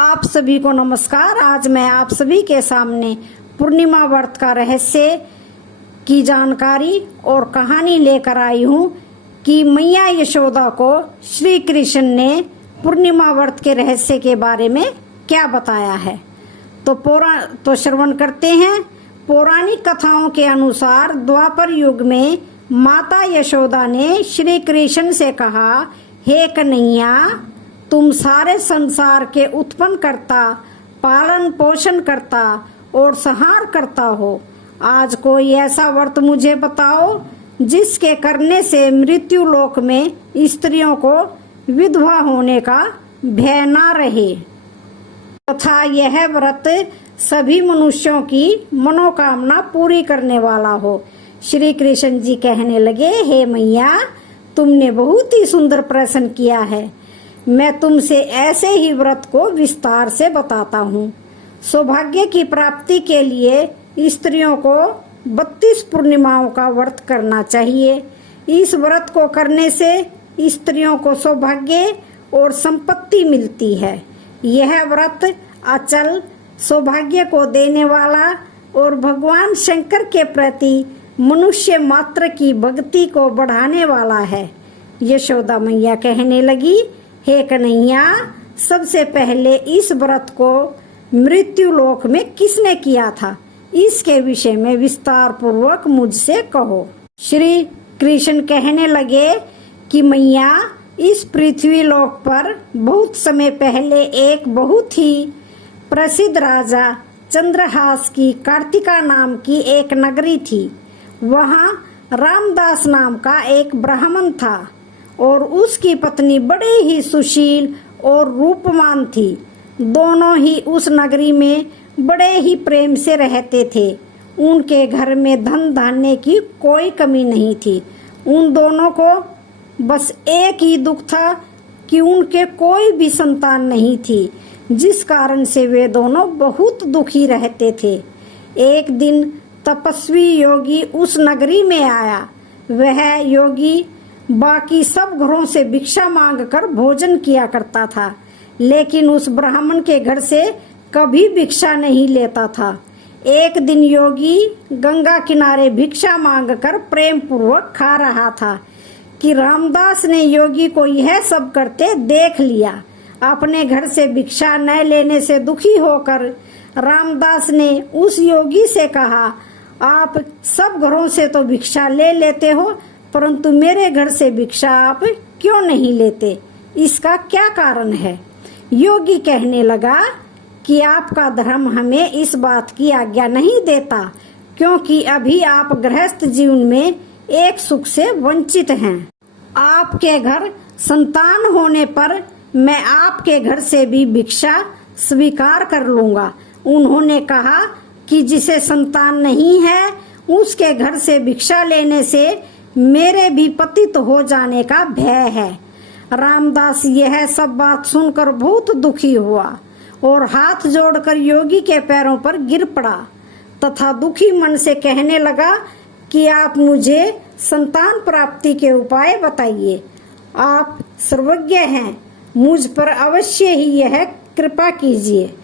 आप सभी को नमस्कार। आज मैं आप सभी के सामने पूर्णिमा व्रत का रहस्य की जानकारी और कहानी लेकर आई हूँ कि मैया यशोदा को श्री कृष्ण ने पूर्णिमा व्रत के रहस्य के बारे में क्या बताया है। तो श्रवण करते हैं। पौराणिक कथाओं के अनुसार द्वापर युग में माता यशोदा ने श्री कृष्ण से कहा, हे कन्हैया, तुम सारे संसार के उत्पन्न करता, पालन पोषण करता और संहार करता हो। आज कोई ऐसा व्रत मुझे बताओ जिसके करने से मृत्यु लोक में स्त्रियों को विधवा होने का भय न रहे तथा यह व्रत सभी मनुष्यों की मनोकामना पूरी करने वाला हो। श्री कृष्ण जी कहने लगे, हे मैया, तुमने बहुत ही सुंदर प्रश्न किया है। मैं तुमसे ऐसे ही व्रत को विस्तार से बताता हूँ। सौभाग्य की प्राप्ति के लिए स्त्रियों को 32 पूर्णिमाओं का व्रत करना चाहिए। इस व्रत को करने से स्त्रियों को सौभाग्य और संपत्ति मिलती है। यह व्रत अचल सौभाग्य को देने वाला और भगवान शंकर के प्रति मनुष्य मात्र की भक्ति को बढ़ाने वाला है। यशोदा मैया कहने लगी, हे कन्हैया, सबसे पहले इस व्रत को मृत्यु लोक में किसने किया था, इसके विषय में विस्तार पूर्वक मुझसे कहो। श्री कृष्ण कहने लगे कि मैया, इस पृथ्वी लोक पर बहुत समय पहले एक बहुत ही प्रसिद्ध राजा चंद्रहास की कार्तिका नाम की एक नगरी थी। वहाँ रामदास नाम का एक ब्राह्मण था और उसकी पत्नी बड़े ही सुशील और रूपवान थी। दोनों ही उस नगरी में बड़े ही प्रेम से रहते थे। उनके घर में धन धान्य की कोई कमी नहीं थी। उन दोनों को बस एक ही दुख था कि उनके कोई भी संतान नहीं थी, जिस कारण से वे दोनों बहुत दुखी रहते थे। एक दिन तपस्वी योगी उस नगरी में आया। वह योगी बाकी सब घरों से भिक्षा मांगकर भोजन किया करता था, लेकिन उस ब्राह्मण के घर से कभी भिक्षा नहीं लेता था। एक दिन योगी गंगा किनारे भिक्षा मांगकर प्रेम पूर्वक खा रहा था कि रामदास ने योगी को यह सब करते देख लिया। अपने घर से भिक्षा न लेने से दुखी होकर रामदास ने उस योगी से कहा, आप सब घरों से तो भिक्षा ले लेते हो, परंतु मेरे घर से भिक्षा आप क्यों नहीं लेते? इसका क्या कारण है? योगी कहने लगा कि आपका धर्म हमें इस बात की आज्ञा नहीं देता, क्योंकि अभी आप गृहस्थ जीवन में एक सुख से वंचित हैं। आपके घर संतान होने पर मैं आपके घर से भी भिक्षा स्वीकार कर लूंगा। उन्होंने कहा कि जिसे संतान नहीं है उसके घर से भिक्षा लेने से मेरे भी पतित हो जाने का भय है। रामदास यह सब बात सुनकर बहुत दुखी हुआ और हाथ जोड़कर योगी के पैरों पर गिर पड़ा तथा दुखी मन से कहने लगा कि आप मुझे संतान प्राप्ति के उपाय बताइए। आप सर्वज्ञ हैं, मुझ पर अवश्य ही यह कृपा कीजिए।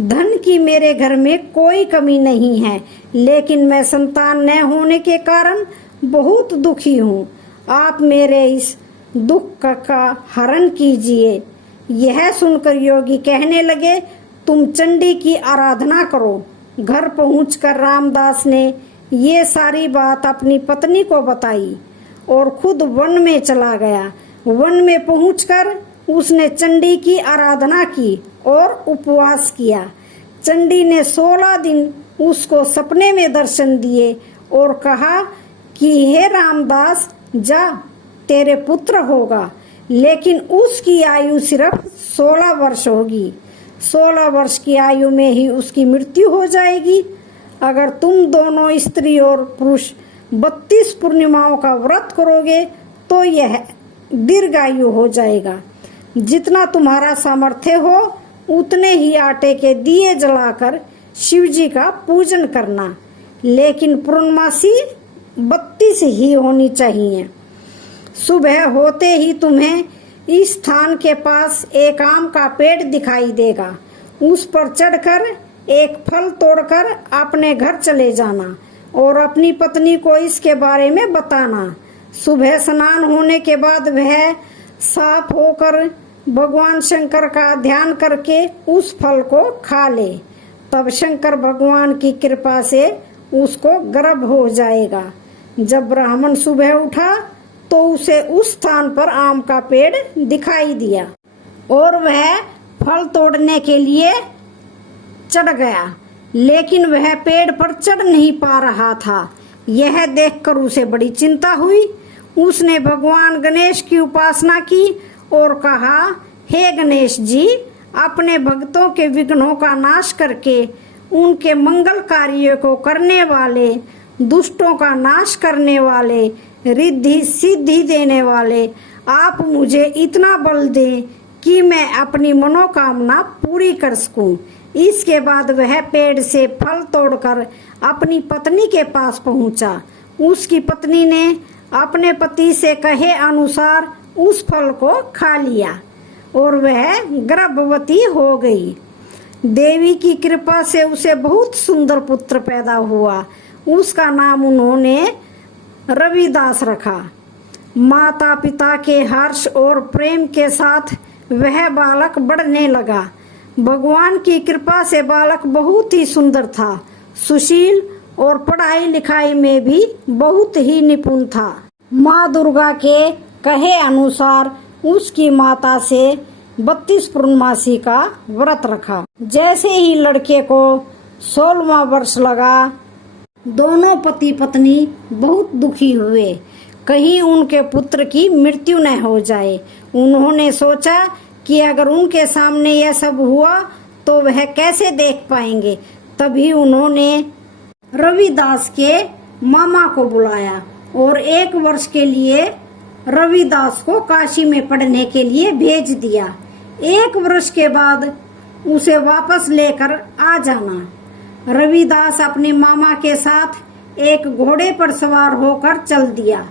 धन की मेरे घर में कोई कमी नहीं है, लेकिन मैं संतान न होने के कारण बहुत दुखी हूँ। आप मेरे इस दुख का हरण कीजिए। यह सुनकर योगी कहने लगे, तुम चंडी की आराधना करो। घर पहुंचकर रामदास ने ये सारी बात अपनी पत्नी को बताई और खुद वन में चला गया। वन में पहुंचकर उसने चंडी की आराधना की और उपवास किया। चंडी ने 16 दिन उसको सपने में दर्शन दिए और कहा कि हे रामदास, जा, तेरे पुत्र होगा, लेकिन उसकी आयु सिर्फ 16 वर्ष होगी। 16 वर्ष की आयु में ही उसकी मृत्यु हो जाएगी। अगर तुम दोनों स्त्री और पुरुष 32 पूर्णिमाओं का व्रत करोगे तो यह दीर्घायु हो जाएगा। जितना तुम्हारा सामर्थ्य हो उतने ही आटे के दिए जलाकर शिव जी का पूजन करना, लेकिन पूर्णमासी 32 ही होनी चाहिए। सुबह होते ही तुम्हें इस स्थान के पास एक आम का पेड़ दिखाई देगा। उस पर चढ़कर एक फल तोड़कर अपने घर चले जाना और अपनी पत्नी को इसके बारे में बताना। सुबह स्नान होने के बाद वह साफ होकर भगवान शंकर का ध्यान करके उस फल को खा ले। तब शंकर भगवान की कृपा से उसको गर्भ हो जाएगा। जब ब्राह्मण सुबह उठा तो उसे उस स्थान पर आम का पेड़ दिखाई दिया और वह फल तोड़ने के लिए चढ़ गया, लेकिन वह पेड़ पर चढ़ नहीं पा रहा था। यह देखकर उसे बड़ी चिंता हुई। उसने भगवान गणेश की उपासना की और कहा, हे गणेश जी, अपने भक्तों के विघ्नों का नाश करके उनके मंगल कार्य को करने वाले, दुष्टों का नाश करने वाले, रिद्धि सिद्धि देने वाले, आप मुझे इतना बल दें कि मैं अपनी मनोकामना पूरी कर सकूं। इसके बाद वह पेड़ से फल तोड़कर अपनी पत्नी के पास पहुंचा। उसकी पत्नी ने अपने पति से कहे अनुसार उस फल को खा लिया और वह गर्भवती हो गई। देवी की कृपा से उसे बहुत सुंदर पुत्र पैदा हुआ। उसका नाम उन्होंने रविदास रखा। माता पिता के हर्ष और प्रेम के साथ वह बालक बढ़ने लगा। भगवान की कृपा से बालक बहुत ही सुंदर था, सुशील और पढ़ाई लिखाई में भी बहुत ही निपुण था। माँ दुर्गा के कहे अनुसार उसकी माता से 32 पूर्णमासी का व्रत रखा। जैसे ही लड़के को 16वां वर्ष लगा, दोनों पति पत्नी बहुत दुखी हुए, कहीं उनके पुत्र की मृत्यु न हो जाए। उन्होंने सोचा कि अगर उनके सामने यह सब हुआ तो वह कैसे देख पाएंगे। तभी उन्होंने रविदास के मामा को बुलाया और 1 वर्ष के लिए रविदास को काशी में पढ़ने के लिए भेज दिया। 1 वर्ष के बाद उसे वापस लेकर आ जाना। रविदास अपने मामा के साथ एक घोड़े पर सवार होकर चल दिया।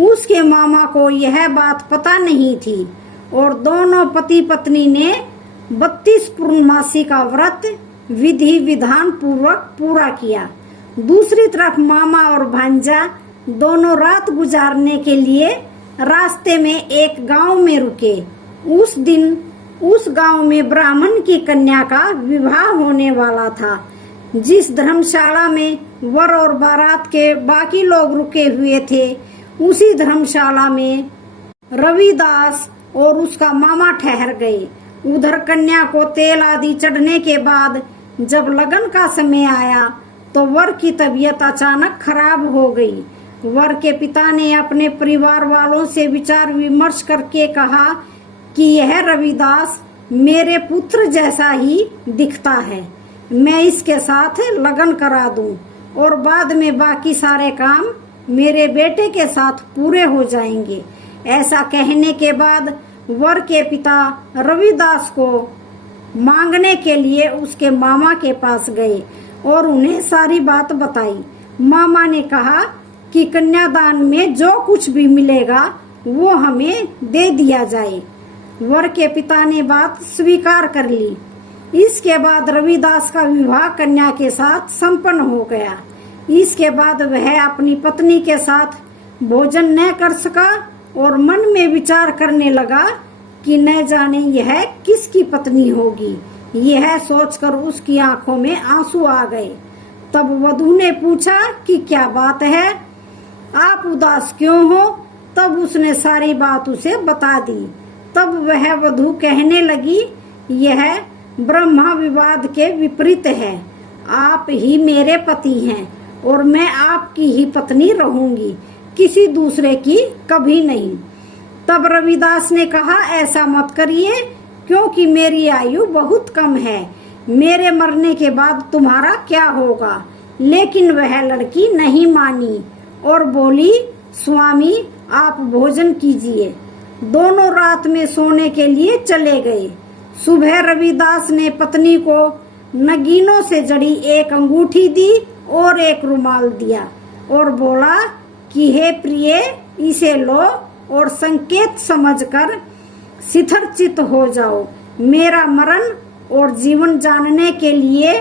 उसके मामा को यह बात पता नहीं थी और दोनों पति पत्नी ने 32 पूर्णमासी का व्रत विधि विधान पूर्वक पूरा किया। दूसरी तरफ मामा और भांजा दोनों रात गुजारने के लिए रास्ते में एक गांव में रुके। उस दिन उस गांव में ब्राह्मण की कन्या का विवाह होने वाला था। जिस धर्मशाला में वर और बारात के बाकी लोग रुके हुए थे, उसी धर्मशाला में रविदास और उसका मामा ठहर गए। उधर कन्या को तेल आदि चढ़ने के बाद जब लगन का समय आया तो वर की तबीयत अचानक खराब हो गई। वर के पिता ने अपने परिवार वालों से विचार विमर्श करके कहा कि यह रविदास मेरे पुत्र जैसा ही दिखता है, मैं इसके साथ लगन करा दूं और बाद में बाकी सारे काम मेरे बेटे के साथ पूरे हो जाएंगे। ऐसा कहने के बाद वर के पिता रविदास को मांगने के लिए उसके मामा के पास गए और उन्हें सारी बात बताई। मामा ने कहा कि कन्यादान में जो कुछ भी मिलेगा वो हमें दे दिया जाए। वर के पिता ने बात स्वीकार कर ली। इसके बाद रविदास का विवाह कन्या के साथ संपन्न हो गया। इसके बाद वह अपनी पत्नी के साथ भोजन न कर सका और मन में विचार करने लगा कि न जाने यह किसकी पत्नी होगी। यह सोचकर उसकी आंखों में आंसू आ गए। तब वधू ने पूछा कि क्या बात है, आप उदास क्यों हो। तब उसने सारी बात उसे बता दी। तब वह वधू कहने लगी, यह ब्रह्मा विवाद के विपरीत है। आप ही मेरे पति हैं और मैं आपकी ही पत्नी रहूंगी, किसी दूसरे की कभी नहीं। तब रविदास ने कहा, ऐसा मत करिए, क्योंकि मेरी आयु बहुत कम है। मेरे मरने के बाद तुम्हारा क्या होगा। लेकिन वह लड़की नहीं मानी और बोली, स्वामी आप भोजन कीजिए। दोनों रात में सोने के लिए चले गए। सुबह रविदास ने पत्नी को नगीनों से जड़ी एक अंगूठी दी और एक रुमाल दिया और बोला कि हे प्रिय, इसे लो और संकेत समझकर शिथिरचित हो जाओ। मेरा मरण और जीवन जानने के लिए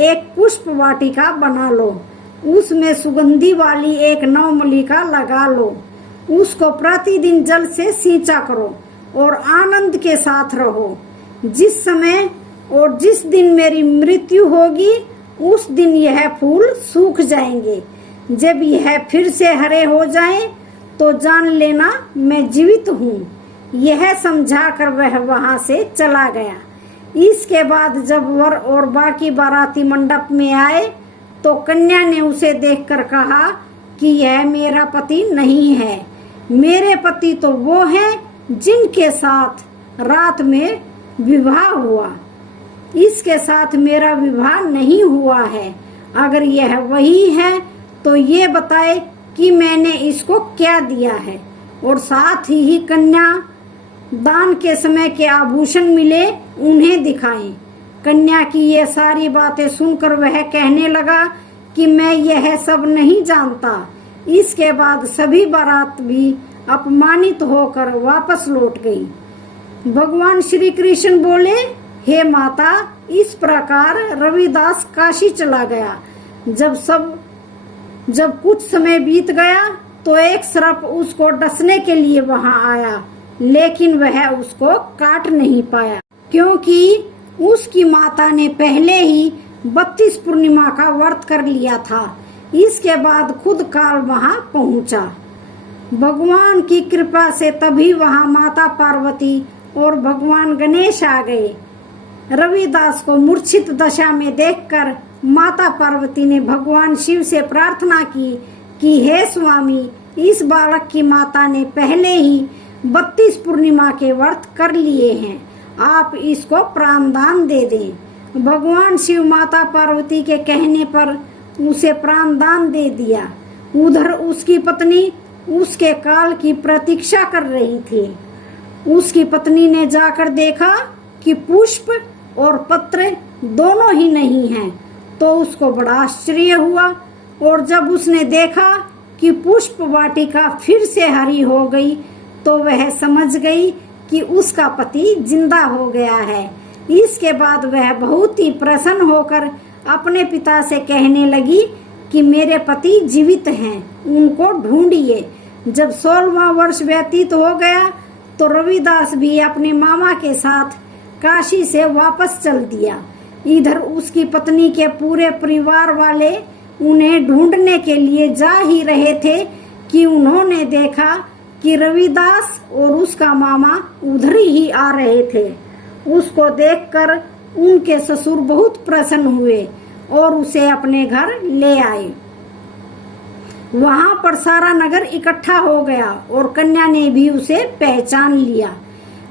एक पुष्प वाटिका बना लो। उसमें सुगंधी वाली एक नवमल्लिका लगा लो। उसको प्रतिदिन जल से सींचा करो और आनंद के साथ रहो। जिस समय और जिस दिन मेरी मृत्यु होगी उस दिन यह फूल सूख जाएंगे। जब यह फिर से हरे हो जाएं तो जान लेना मैं जीवित हूँ। यह समझाकर वह वहां से चला गया। इसके बाद जब वर और बाकी बाराती मंडप में आए तो कन्या ने उसे देखकर कहा कि यह मेरा पति नहीं है। मेरे पति तो वो हैं जिनके साथ रात में विवाह हुआ। इसके साथ मेरा विवाह नहीं हुआ है। अगर यह वही है तो ये बताए कि मैंने इसको क्या दिया है, और साथ ही कन्या दान के समय के आभूषण मिले उन्हें दिखाएं। कन्या की ये सारी बातें सुनकर वह कहने लगा कि मैं यह सब नहीं जानता। इसके बाद सभी बारात भी अपमानित होकर वापस लौट गई। भगवान श्री कृष्ण बोले, हे माता, इस प्रकार रविदास काशी चला गया। जब कुछ समय बीत गया तो एक सर्प उसको डसने के लिए वहां आया, लेकिन वह उसको काट नहीं पाया क्योंकि उसकी माता ने पहले ही 32 पूर्णिमा का व्रत कर लिया था। इसके बाद खुद काल वहां पहुंचा। भगवान की कृपा से तभी वहां माता पार्वती और भगवान गणेश आ गए। रविदास को मूर्छित दशा में देखकर माता पार्वती ने भगवान शिव से प्रार्थना की कि हे स्वामी, इस बालक की माता ने पहले ही 32 पूर्णिमा के व्रत कर लिए हैं, आप इसको प्राणदान दे दें। भगवान शिव माता पार्वती के कहने पर उसे प्राणदान दे दिया। उधर उसकी पत्नी उसके काल की प्रतीक्षा कर रही थी। उसकी पत्नी ने जाकर देखा कि पुष्प और पत्र दोनों ही नहीं हैं, तो उसको बड़ा आश्चर्य हुआ। और जब उसने देखा कि पुष्प वाटिका फिर से हरी हो गई तो वह समझ गई कि उसका पति जिंदा हो गया है। इसके बाद वह बहुत ही प्रसन्न होकर अपने पिता से कहने लगी कि मेरे पति जीवित हैं, उनको ढूंढिए। जब 16वां वर्ष व्यतीत हो गया तो रविदास भी अपने मामा के साथ काशी से वापस चल दिया। इधर उसकी पत्नी के पूरे परिवार वाले उन्हें ढूंढने के लिए जा ही रहे थे कि उन्होंने देखा कि रविदास और उसका मामा उधर ही आ रहे थे। उसको देखकर उनके ससुर बहुत प्रसन्न हुए और उसे अपने घर ले आए। वहां पर सारा नगर इकट्ठा हो गया और कन्या ने भी उसे पहचान लिया।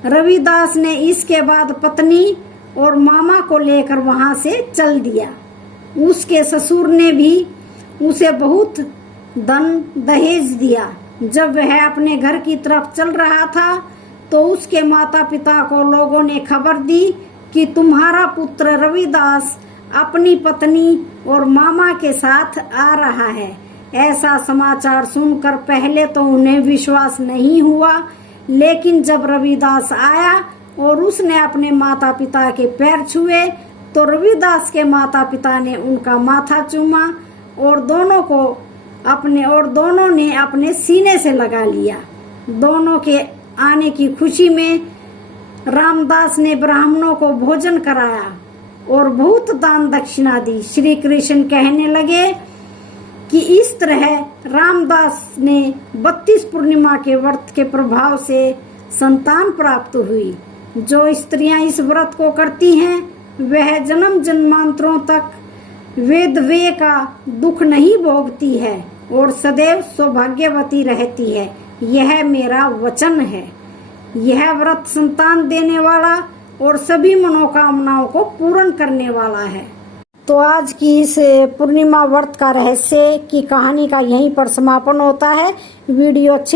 रविदास ने इसके बाद पत्नी और मामा को लेकर वहां से चल दिया। उसके ससुर ने भी उसे बहुत धन दहेज दिया। जब वह अपने घर की तरफ चल रहा था तो उसके माता पिता को लोगों ने खबर दी कि तुम्हारा पुत्र रविदास अपनी पत्नी और मामा के साथ आ रहा है। ऐसा समाचार सुनकर पहले तो उन्हें विश्वास नहीं हुआ, लेकिन जब रविदास आया और उसने अपने माता पिता के पैर छुए तो रविदास के माता पिता ने उनका माथा चूमा और दोनों ने अपने सीने से लगा लिया। दोनों के आने की खुशी में रामदास ने ब्राह्मणों को भोजन कराया और बहुत दान दक्षिणा दी। श्री कृष्ण कहने लगे कि इस तरह रामदास ने 32 पूर्णिमा के व्रत के प्रभाव से संतान प्राप्त हुई। जो स्त्रियां इस व्रत को करती हैं वह जन्म जन्मांतरों तक वेदव्य का दुख नहीं भोगती है और सदैव सौभाग्यवती रहती है। यह मेरा वचन है। यह व्रत संतान देने वाला और सभी मनोकामनाओं को पूर्ण करने वाला है। तो आज की इस पूर्णिमा व्रत का रहस्य की कहानी का यहीं पर समापन होता है। वीडियो अच्छी